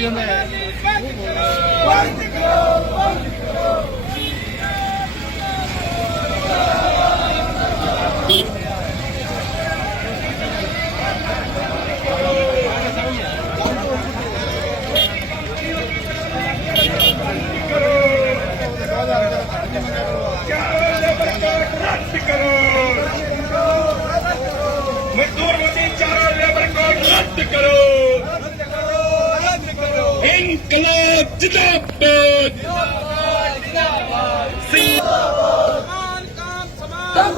बोली जाता है। मजदूर मुझे चारों लेबर को रद्द करो। इंकलाब जिंदाबाद। समान काम समान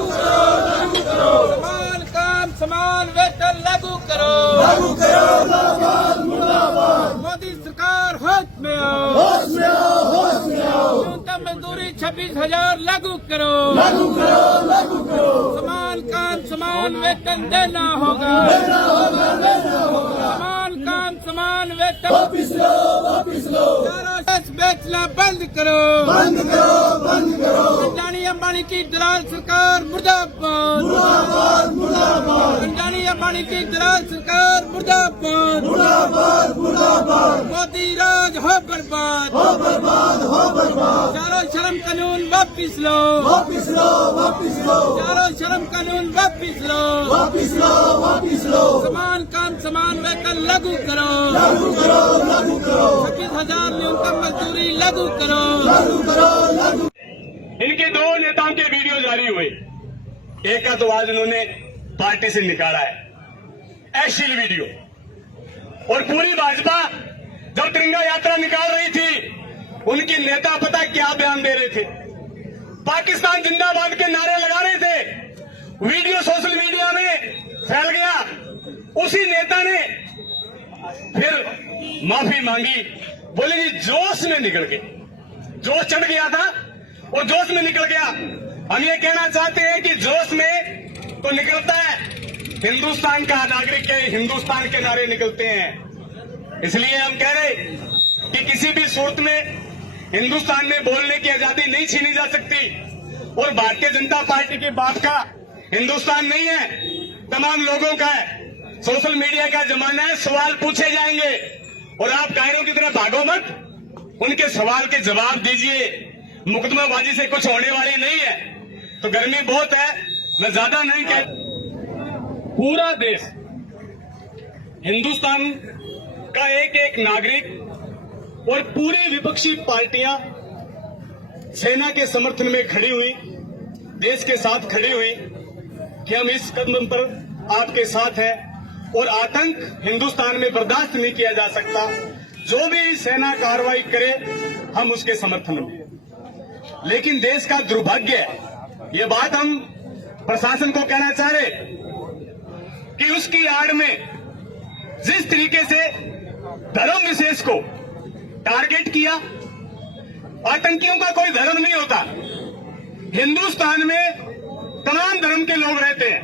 समान काम समान वेतन लागू करो। मोदी सरकार होश में आओ। न्यूनतम मजदूरी 26,000 लागू करो। समान काम समान वेतन देना होगा। समान काम समान वेतन चारों टैक्स बेचना बंद करो। अंडानी अंबानी की दलाल सरकार मुर्दाबाद। अंडानी अंबानी की दलाल सरकार मुर्दाबाद। मोदी राज हो बर्बाद। चारों शर्म कानून वापिस लो। चारों शर्म कानून वापिस लो। समान काम समान वेतन लागू करो। 26,000 न्यूनतम मजदूरी लागू करो। इनके दो नेताओं के वीडियो जारी हुए। एक का तो आज उन्होंने पार्टी से निकाला है, अश्लील वीडियो। और पूरी भाजपा जब तिरंगा यात्रा निकाल रही थी, उनके नेता पता क्या बयान दे रहे थे, पाकिस्तान जिंदाबाद के नारे लगा रहे थे। वीडियो सोशल मीडिया में फैल गया। उसी नेता ने फिर माफी मांगी, बोले जी जोश में निकल के, जोश चढ़ गया था और जोश में निकल गया। हम ये कहना चाहते हैं कि जोश में तो निकलता है, हिंदुस्तान का नागरिक के हिंदुस्तान के नारे निकलते हैं। इसलिए हम कह रहे कि किसी भी सूरत में हिंदुस्तान में बोलने की आजादी नहीं छीनी जा सकती। और भारतीय जनता पार्टी के बाप का हिंदुस्तान नहीं है, तमाम लोगों का है। सोशल मीडिया का जमाना है, सवाल पूछे जाएंगे और आप कायरों की तरह भागो मत, उनके सवाल के जवाब दीजिए। मुकदमाबाजी से कुछ होने वाली नहीं है। तो गर्मी बहुत है, मैं ज्यादा नहीं कह। पूरा देश, हिंदुस्तान का एक एक नागरिक और पूरी विपक्षी पार्टियां सेना के समर्थन में खड़ी हुई, देश के साथ खड़ी हुई कि हम इस कदम पर आपके साथ हैं और आतंक हिंदुस्तान में बर्दाश्त नहीं किया जा सकता। जो भी सेना कार्रवाई करे हम उसके समर्थन में। लेकिन देश का दुर्भाग्य है, ये बात हम प्रशासन को कहना चाह रहे कि उसकी आड़ में जिस तरीके से धर्म विशेष को टारगेट किया। आतंकियों का कोई धर्म नहीं होता। हिंदुस्तान में तमाम धर्म के लोग रहते हैं।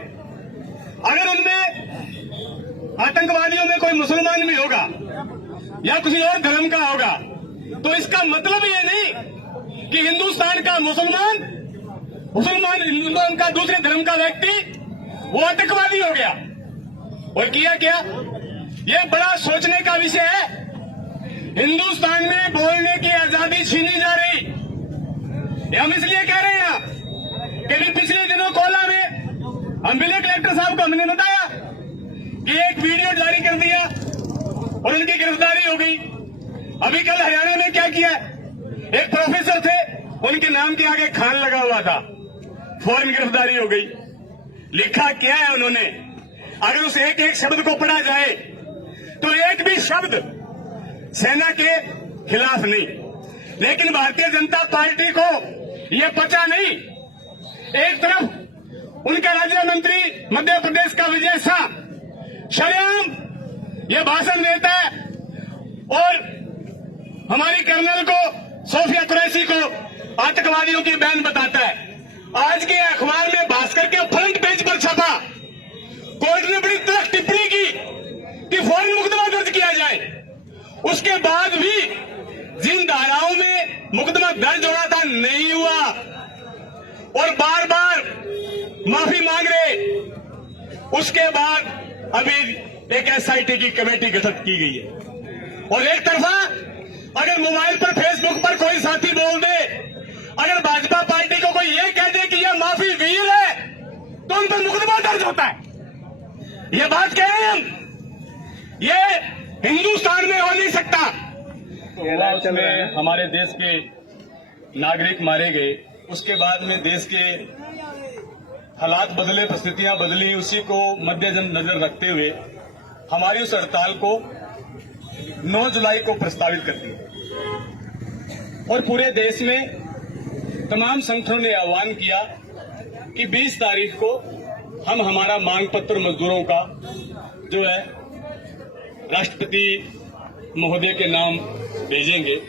अगर उनमें आतंकवादियों में कोई मुसलमान भी होगा या किसी और धर्म का होगा, तो इसका मतलब ये नहीं कि हिंदुस्तान का मुसलमान हिंदुस्तान का दूसरे धर्म का व्यक्ति वो आतंकवादी हो गया। और किया क्या, ये बड़ा सोचने का विषय है। हिंदुस्तान में बोलने की आजादी छीनी जा रही। हम इसलिए कह रहे हैं कि पिछले दिनों कोला में हम जिले कलेक्टर साहब को हमने बताया कि एक वीडियो जारी कर दिया और उनकी गिरफ्तारी हो गई। अभी कल हरियाणा में क्या किया, एक प्रोफेसर थे, उनके नाम के आगे खान लगा हुआ था, फौरन गिरफ्तारी हो गई। लिखा क्या है उन्होंने, अगर उस एक एक शब्द को पढ़ा जाए तो एक भी शब्द सेना के खिलाफ नहीं। लेकिन भारतीय जनता पार्टी को यह पता नहीं। एक तरफ उनका राज्य मंत्री मध्य प्रदेश का विजय शाह शरेआम ये भाषण देता है और हमारी कर्नल को सोफिया कुरैशी को आतंकवादियों की बहन बताता है। आज के अखबार में भास्कर के फ्रंट पेज पर छपा, कोर्ट ने बड़ी तख्त टिप्पणी की कि फौरन मुकदमा दर्ज किया जाए। उसके बाद भी जिन धाराओं में मुकदमा दर्ज हो रहा था नहीं हुआ और बार बार माफी मांग रहे। उसके बाद अभी एक एसआईटी की कमेटी गठित की गई है और एक तरफा अगर मोबाइल पर फेसबुक पर कोई साथी बोल दे, अगर भाजपा पार्टी को कोई ये कह दे कि यह माफी वीर है, तो उन पर मुकदमा दर्ज होता है। ये बात कह रहे हैं हम, ये हिंदुस्तान में हो नहीं सकता। तो उसमें हमारे देश के नागरिक मारे गए, उसके बाद में देश के हालात बदले, परिस्थितियां बदली, उसी को मद्देनजर रखते हुए हमारी उस हड़ताल को 9 जुलाई को प्रस्तावित कर दिया और पूरे देश में तमाम संगठनों ने आह्वान किया कि 20 तारीख को हम हमारा मांग पत्र मजदूरों का जो है राष्ट्रपति महोदय के नाम भेजेंगे।